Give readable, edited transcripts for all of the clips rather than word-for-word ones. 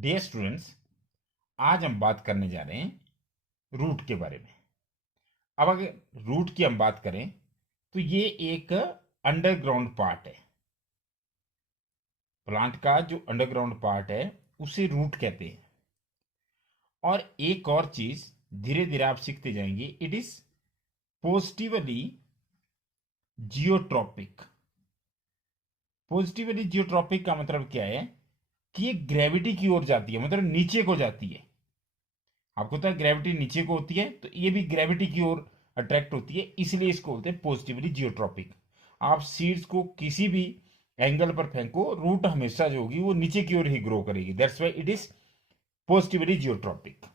Dear students, आज हम बात करने जा रहे हैं रूट के बारे में। अब अगर रूट की हम बात करें तो ये एक अंडरग्राउंड पार्ट है। प्लांट का जो अंडरग्राउंड पार्ट है उसे रूट कहते हैं। और एक और चीज धीरे धीरे आप सीखते जाएंगे, it is positively geotropic. Positively geotropic का मतलब क्या है कि ये ग्रेविटी की ओर जाती है, मतलब नीचे को जाती है। आपको पता है ग्रेविटी नीचे को होती है, तो ये भी ग्रेविटी की ओर अट्रैक्ट होती है, इसलिए इसको बोलते हैं पॉजिटिवली जियोट्रॉपिक। आप सीड्स को किसी भी एंगल पर फेंको, रूट हमेशा जो होगी वो नीचे की ओर ही ग्रो करेगी। That's why it is positively geotropic.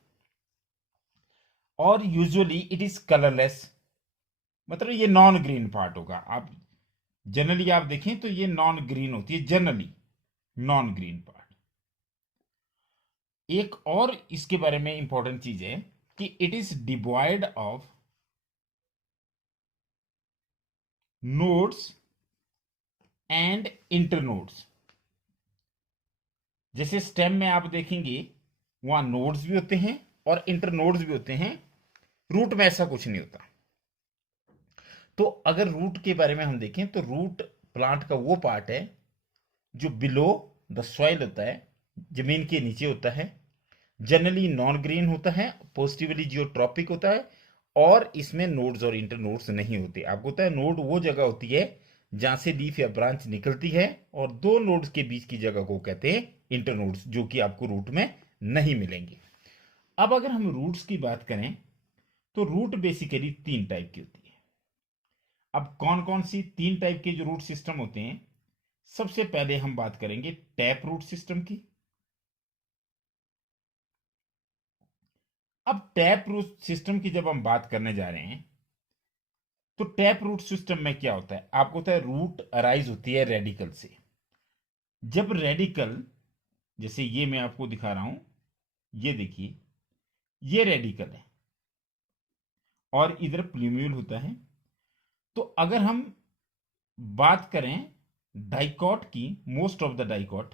और यूजुअली इट इज कलरलेस, मतलब ये नॉन ग्रीन पार्ट होगा। आप जनरली आप देखें तो ये नॉन ग्रीन होती है, जनरली नॉन ग्रीन पार्ट। एक और इसके बारे में इंपॉर्टेंट चीज है कि it is devoid of nodes and internodes. जैसे स्टेम में आप देखेंगे वहां नोड्स भी होते हैं और इंटरनोड्स भी होते हैं। रूट में ऐसा कुछ नहीं होता। तो अगर रूट के बारे में हम देखें तो रूट प्लांट का वो पार्ट है जो बिलो द सॉइल होता है, जमीन के नीचे होता है। जनरली नॉन ग्रीन होता है, पॉजिटिवली जियोट्रॉपिक होता है, और इसमें नोड्स और इंटरनोड्स नहीं होते। आपको पता है नोड वो जगह होती है जहां से लीफ या ब्रांच निकलती है, और दो नोड्स के बीच की जगह को कहते हैं इंटरनोड्स, जो कि आपको रूट में नहीं मिलेंगे। अब अगर हम रूट्स की बात करें तो रूट बेसिकली तीन टाइप की होती है। अब कौन कौन सी तीन टाइप के जो रूट सिस्टम होते हैं, सबसे पहले हम बात करेंगे टैप रूट सिस्टम की। अब टैप रूट सिस्टम की जब हम बात करने जा रहे हैं तो टैप रूट सिस्टम में क्या होता है, आपको पता है रूट अराइज होती है रेडिकल से। जब रेडिकल, जैसे ये मैं आपको दिखा रहा हूं, ये देखिए, ये रेडिकल है और इधर प्लूम्यूल होता है। तो अगर हम बात करें डाइकॉट की, मोस्ट ऑफ द डाइकॉट,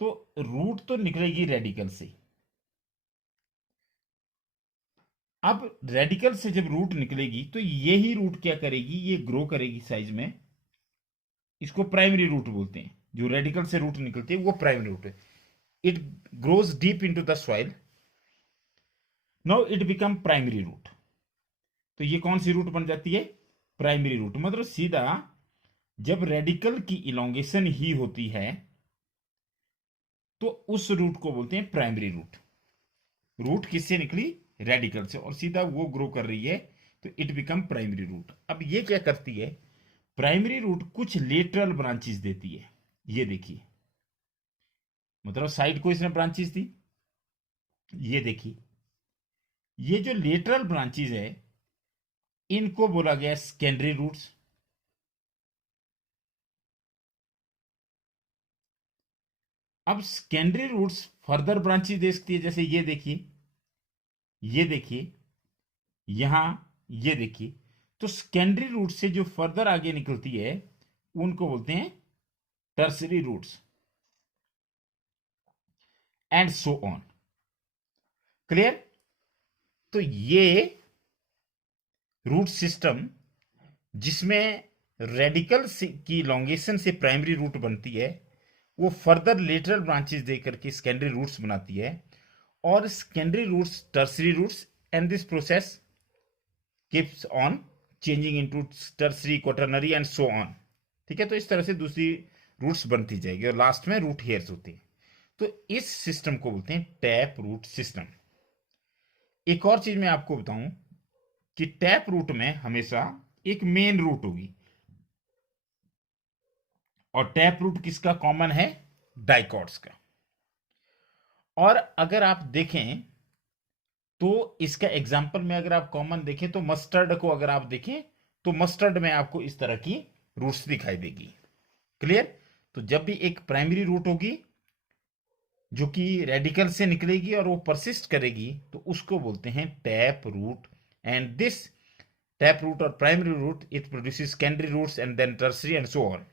तो रूट तो निकलेगी रेडिकल से। अब रेडिकल से जब रूट निकलेगी तो यही रूट क्या करेगी, ये ग्रो करेगी साइज में। इसको प्राइमरी रूट बोलते हैं। जो रेडिकल से रूट निकलती है वो प्राइमरी रूट है। It grows deep into the soil, now it become primary root. तो ये कौन सी रूट बन जाती है, प्राइमरी रूट। मतलब सीधा जब रेडिकल की इलोंगेशन ही होती है तो उस रूट को बोलते हैं प्राइमरी रूट। रूट किससे निकली, रेडिकल से, और सीधा वो ग्रो कर रही है, तो इट बिकम प्राइमरी रूट। अब ये क्या करती है, प्राइमरी रूट कुछ लेटरल ब्रांचेस देती है। ये देखिए, मतलब साइड को इसने ब्रांचेस दी। ये देखिए, ये जो लेटरल ब्रांचेस है इनको बोला गया सेकेंडरी रूट्स। अब सेकेंडरी रूट्स फर्दर ब्रांचेस दे सकती है, जैसे ये देखिए, ये देखिए, यहां, ये देखिए। तो सेकेंडरी रूट से जो फर्दर आगे निकलती है उनको बोलते हैं tertiary roots, and so on. Clear. तो ये रूट सिस्टम जिसमें रेडिकल की लॉन्गेशन से प्राइमरी रूट बनती है, वो फर्दर लेटरल ब्रांचेस देकर के सेकेंडरी रूट्स बनाती है, और secondary roots tertiary roots, and this process keeps on changing into tertiary, quaternary, and so on. ठीक है, तो इस तरह से दूसरी रूट्स बनती जाएगी और लास्ट में रूट हेयर्स होते हैं। तो इस सिस्टम को बोलते हैं टैप रूट सिस्टम। एक और चीज मैं आपको बताऊं कि टैप रूट में हमेशा एक मेन रूट होगी, और टैप रूट किसका कॉमन है, डाइकॉट्स का। और अगर आप देखें तो इसका एग्जांपल में अगर आप कॉमन देखें तो मस्टर्ड को अगर आप देखें तो मस्टर्ड में आपको इस तरह की रूट्स दिखाई देगी। क्लियर। तो जब भी एक प्राइमरी रूट होगी जो कि रेडिकल से निकलेगी और वो परसिस्ट करेगी, तो उसको बोलते हैं tap root. And this tap root और primary root, it produces secondary roots and then tertiary and so on.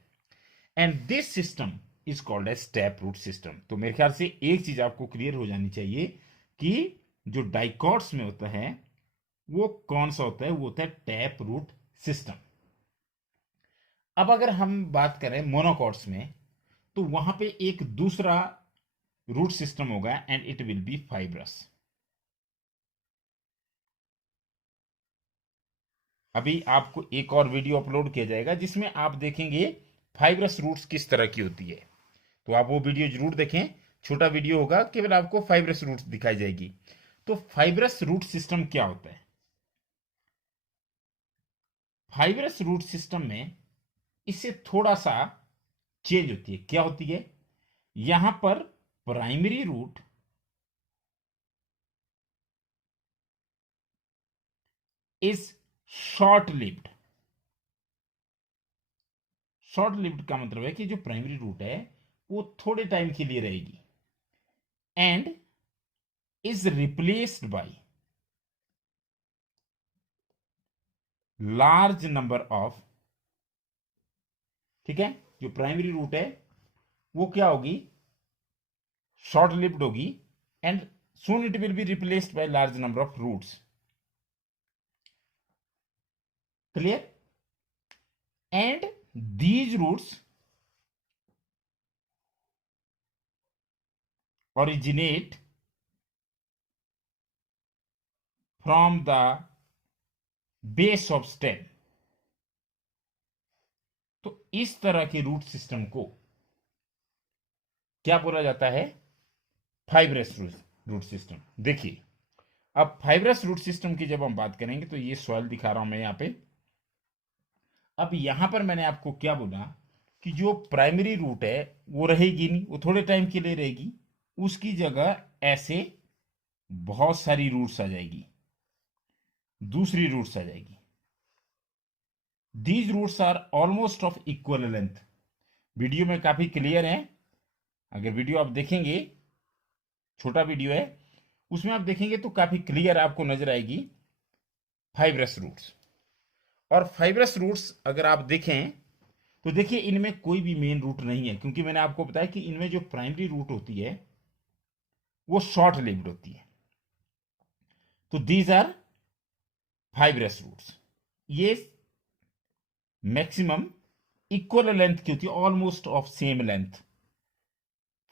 And this system is called as tap root system. तो मेरे ख्याल से एक चीज आपको क्लियर हो जानी चाहिए कि जो डाइकॉट्स में होता है वो कौन सा होता है, वो होता है टैप रूट सिस्टम। अब अगर हम बात करें मोनोकॉट्स में, तो वहां पे एक दूसरा रूट सिस्टम होगा and it will be fibrous. अभी आपको एक और वीडियो अपलोड किया जाएगा जिसमें आप देखेंगे फाइब्रस रूट्स किस तरह की होती है, तो आप वो वीडियो जरूर देखें। छोटा वीडियो होगा, केवल आपको फाइब्रस रूट्स दिखाई जाएगी। तो फाइब्रस रूट सिस्टम क्या होता है? फाइब्रस रूट सिस्टम में इससे थोड़ा सा चेंज होती है। क्या होती है? यहां पर primary root is short lived. Short lived का मतलब है कि जो प्राइमरी रूट है वो थोड़े टाइम के लिए रहेगी and is replaced by large number of, ठीक है, जो प्राइमरी रूट है वो क्या होगी? शॉर्ट लिव्ड होगी and soon it will be replaced by large number of roots. Clear? And these roots originate from the base of stem. तो इस तरह के रूट सिस्टम को क्या बोला जाता है? Fibrous root system. देखिए, अब फाइब्रस रूट सिस्टम की जब हम बात करेंगे तो ये सॉइल दिखा रहा हूं मैं यहां पे। अब यहां पर मैंने आपको क्या बोला कि जो प्राइमरी रूट है वो रहेगी नहीं, वो थोड़े टाइम के लिए रहेगी। उसकी जगह ऐसे बहुत सारी रूट्स आ जाएगी, दूसरी रूट्स आ जाएगी। These roots are almost of equal length. Video में काफी क्लियर है, अगर वीडियो आप देखेंगे, छोटा वीडियो है, उसमें आप देखेंगे तो काफी क्लियर आपको नजर आएगी फाइब्रस रूट्स। और फाइब्रस रूट्स अगर आप देखें तो देखिए इनमें कोई भी मेन रूट नहीं है, क्योंकि मैंने आपको बताया कि इनमें जो प्राइमरी रूट होती है वो शॉर्ट लिव्ड होती है। तो दीज आर फाइब्रस रूट्स। ये मैक्सिमम इक्वल लेंथ की होती है, almost of same length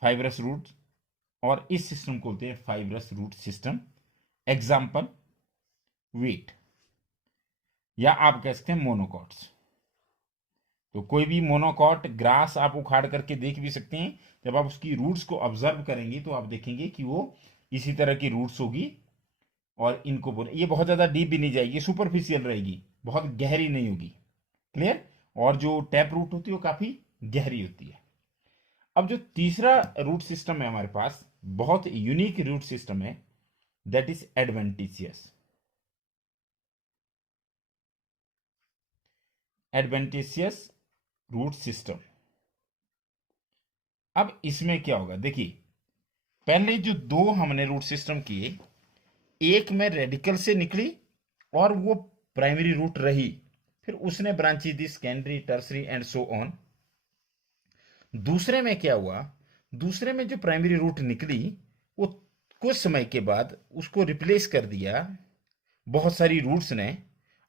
fibrous root, और इस सिस्टम को बोलते हैं fibrous root system. Example wheat, या आप कह सकते हैं मोनोकॉट्स। तो कोई भी मोनोकॉट ग्रास आप उखाड़ करके देख भी सकते हैं। जब आप उसकी रूट्स को ऑब्जर्व करेंगे तो आप देखेंगे कि वो इसी तरह की रूट्स होगी। और इनको बोले, ये बहुत ज्यादा डीप भी नहीं जाएगी, सुपरफिशियल रहेगी, बहुत गहरी नहीं होगी। क्लियर? और जो टैप रूट होती है वो काफी गहरी होती है। अब जो तीसरा रूट सिस्टम है हमारे पास, बहुत यूनिक रूट सिस्टम है, that is adventitious. Adventitious root system. अब इसमें क्या होगा? देखिए, पहले जो दो हमने रूट सिस्टम किए, एक में रेडिकल से निकली और वो प्राइमरी रूट रही, फिर उसने branches the secondary, tertiary and so on. दूसरे में क्या हुआ? दूसरे में जो प्राइमरी रूट निकली वो कुछ समय के बाद उसको रिप्लेस कर दिया बहुत सारी रूट्स ने,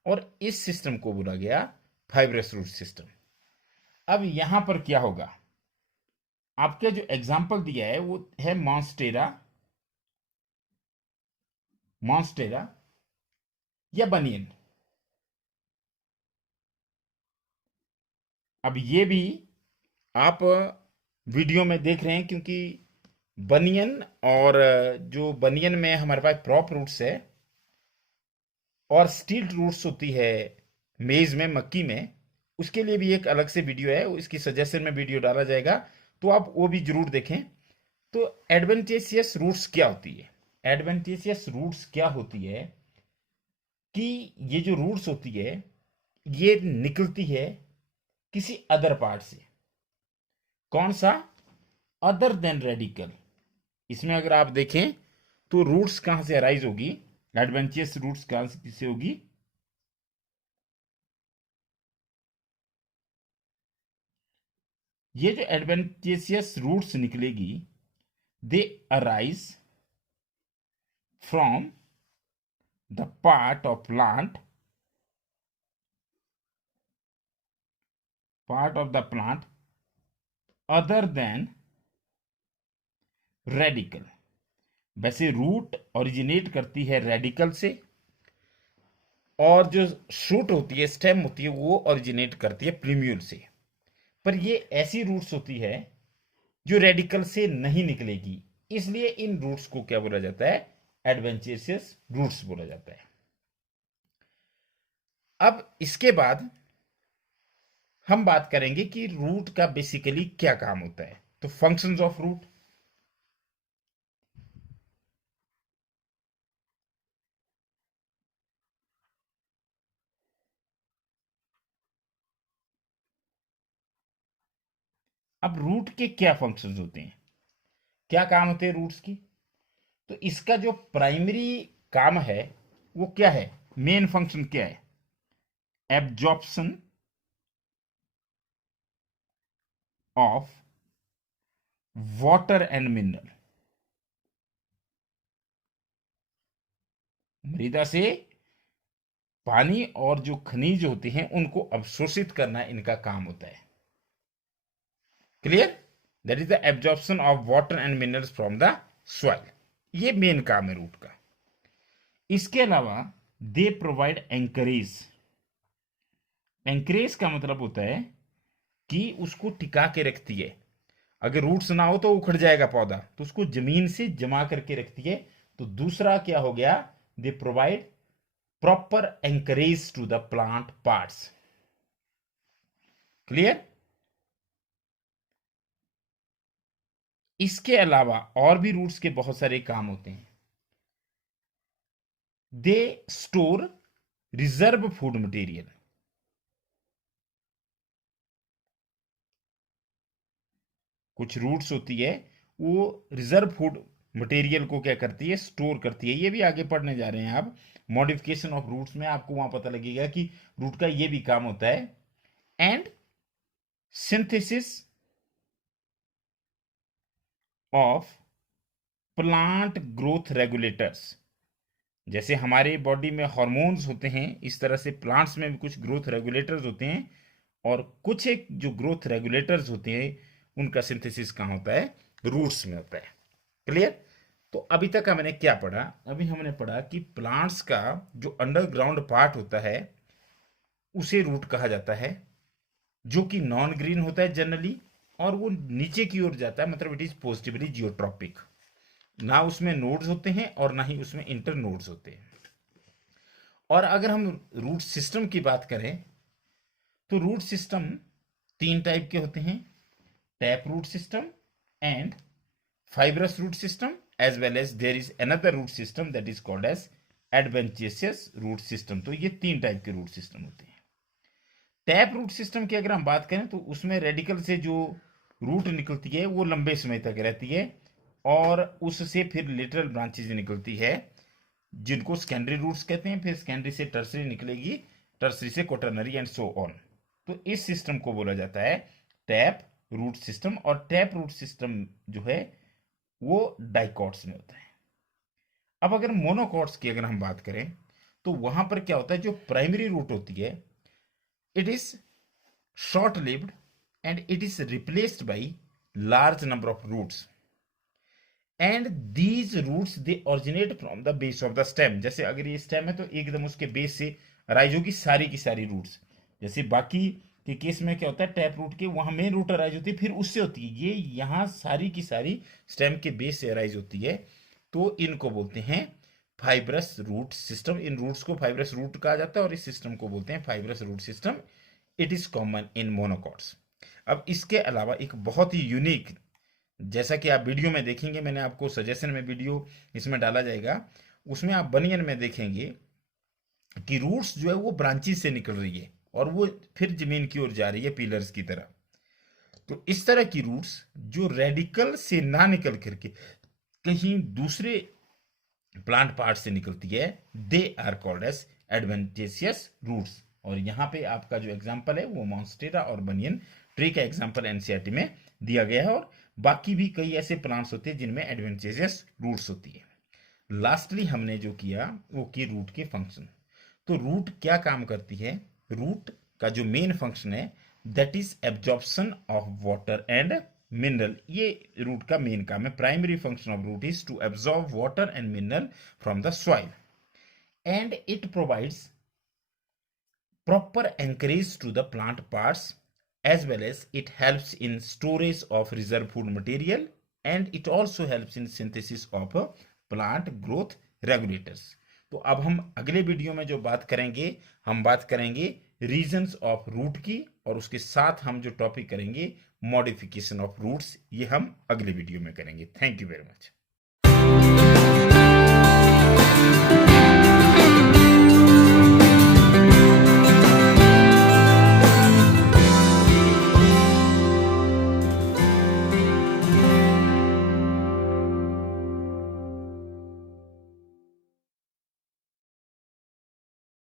और इस सिस्टम को बोला गया फाइब्रस रूट सिस्टम। अब यहां पर क्या होगा? आपके जो एग्जाम्पल दिया है वो है मॉन्स्टेरा, मॉन्स्टेरा या बनियन। अब ये भी आप वीडियो में देख रहे हैं, क्योंकि बनियन और जो बनियन में हमारे पास प्रॉप रूट्स है और स्टील्ट रूट्स होती है मेज में, मक्की में, उसके लिए भी एक अलग से वीडियो है, इसकी सजेशन में वीडियो डाला जाएगा, तो आप वो भी जरूर देखें। तो एडवेंटेशियस रूट्स क्या होती है? एडवेंटेशियस रूट्स क्या होती है कि ये जो रूट्स होती है ये निकलती है किसी अदर पार्ट से। कौन सा? Other than radical. इसमें अगर आप देखें तो रूट्स कहां से अराइज होगी? एडवेंटिशियस रूट्स कहां से होगी? ये जो एडवेंटिशियस रूट्स निकलेगी, दे arise from the part of plant other than radical. वैसे रूट ओरिजिनेट करती है रेडिकल से, और जो शूट होती है, स्टेम होती है, वो ओरिजिनेट करती है प्रीम्यूल से। पर ये ऐसी रूट्स होती है जो रेडिकल से नहीं निकलेगी, इसलिए इन रूट्स को क्या बोला जाता है? एडवेंटिशियस रूट्स बोला जाता है। अब इसके बाद हम बात करेंगे कि रूट का बेसिकली क्या काम होता है। तो फंक्शंस ऑफ रूट, अब रूट के क्या फंक्शंस होते हैं, क्या काम होते हैं रूट्स की? तो इसका जो प्राइमरी काम है वो क्या है? मेन फंक्शन क्या है? Absorption of water and mineral, मृदा से पानी और जो खनिज होते हैं उनको अवशोषित करना इनका काम होता है। Clear? That is the absorption of water and minerals from the soil. ये मेन काम है रूट का। इसके अलावा दे प्रोवाइड एंकरेज। एंकरेज का मतलब होता है कि उसको टिका के रखती है। अगर रूट्स ना हो तो उखड़ जाएगा पौधा, तो उसको जमीन से जमा करके रखती है। तो दूसरा क्या हो गया? They provide proper anchorage to the plant parts. Clear? इसके अलावा और भी रूट्स के बहुत सारे काम होते हैं। They store reserve food material. कुछ रूट्स होती है वो रिजर्व फूड मटेरियल को क्या करती है? स्टोर करती है। ये भी आगे पढ़ने जा रहे हैं आप, मॉडिफिकेशन ऑफ रूट्स में आपको वहां पता लगेगा कि रूट का ये भी काम होता है। And synthesis of plant growth regulators. जैसे हमारे बॉडी में हार्मोन्स होते हैं, इस तरह से प्लांट्स में भी कुछ ग्रोथ रेगुलेटर्स होते हैं, और कुछ एक जो ग्रोथ रेगुलेटर्स होते हैं उनका सिंथेसिस कहाँ होता है? रूट्स में होता है। क्लियर? तो अभी तक हमने क्या पढ़ा? अभी हमने पढ़ा कि प्लांट्स का जो अंडरग्राउंड पार्ट होता है उसे रूट कहा जाता है, जो कि नॉन ग्रीन होता है जनरली, और वो नीचे की ओर जाता है, मतलब इट इज पॉजिटिवली जियोट्रॉपिक। ना उसमें नोड्स होते हैं और ना ही उसमें इंटर नोड्स होते हैं। और अगर हम रूट सिस्टम की बात करें तो रूट सिस्टम तीन टाइप के होते हैं: tap root system and fibrous root system, as well as there is another root system that is called as adventitious root system। तो ये तीन टाइप के रूट सिस्टम होते हैं। टैप रूट सिस्टम की अगर हम बात करें तो उसमें रेडिकल से जो रूट निकलती है वो लंबे समय तक रहती है, और उससे फिर लेटरल ब्रांचेज निकलती है जिनको सेकेंडरी रूट्स कहते हैं। फिर सेकेंडरी से टर्सरी निकलेगी, टर्सरी से क्वाटरनरी एंड सो ऑन। तो इस सिस्टम को बोला जाता है टैप रूट सिस्टम। और टैप रूट सिस्टम जो है वो डाइकॉट्स में होता है। अब अगर मोनोकॉट्स की अगर हम बात करें तो वहां पर क्या होता है? जो प्राइमरी रूट होती है it is short lived and it is replaced by large number of roots, and these roots they originate from the base of the stem. जैसे अगर ये स्टेम है तो एकदम उसके बेस से अराइज होगी सारी की सारी रूट्स। जैसे बाकी के केस में क्या होता है, टैप रूट के वहां मेन रूट अराइज होती है, फिर उससे होती है। ये यहां सारी की सारी स्टेम के बेस से अराइज होती है। तो इनको बोलते हैं फाइब्रस रूट सिस्टम। इन रूट्स को फाइब्रस रूट कहा जाता है और इस सिस्टम को बोलते हैं fibrous root system. It is common in monocots. अब इसके अलावा एक बहुत ही यूनिक, जैसा कि आप वीडियो में देखेंगे, मैंने आपको सजेशन में वीडियो इसमें डाला जाएगा, उसमें आप बनियन में देखेंगे कि रूट्स जो है वो ब्रांचेस से निकल रही है और वो फिर जमीन की ओर जा रही है पिलर्स की तरह। तो इस तरह की रूट्स जो रेडिकल से ना निकल करके कहीं दूसरे प्लांट पार्ट से निकलती है, they are called as adventitious roots. और यहाँ पे आपका जो एग्जांपल है वो मॉन्स्टेरा और बनियन स्प्रे का एग्जांपल एनसीईआरटी में दिया गया है, और बाकी भी कई ऐसे प्लांट्स होते हैं जिनमें एडवेंचेजस रूट्स होती है। लास्टली हमने जो किया वो की रूट के फंक्शन। तो रूट क्या काम करती है? रूट का जो मेन फंक्शन है that is absorption of water and mineral. ये रूट का मेन काम है। Primary function of root is to absorb water and mineral from the soil and it provides proper anchorage to the plant parts, as well as it helps in storage of reserve food material, and it also helps in synthesis of plant growth regulators. तो अब हम अगले video में जो बात करेंगे, हम बात करेंगे रीजन्स ऑफ रूट की, और उसके साथ हम जो टॉपिक करेंगे मॉडिफिकेशन ऑफ रूट्स, ये हम अगले वीडियो में करेंगे। Thank you very much.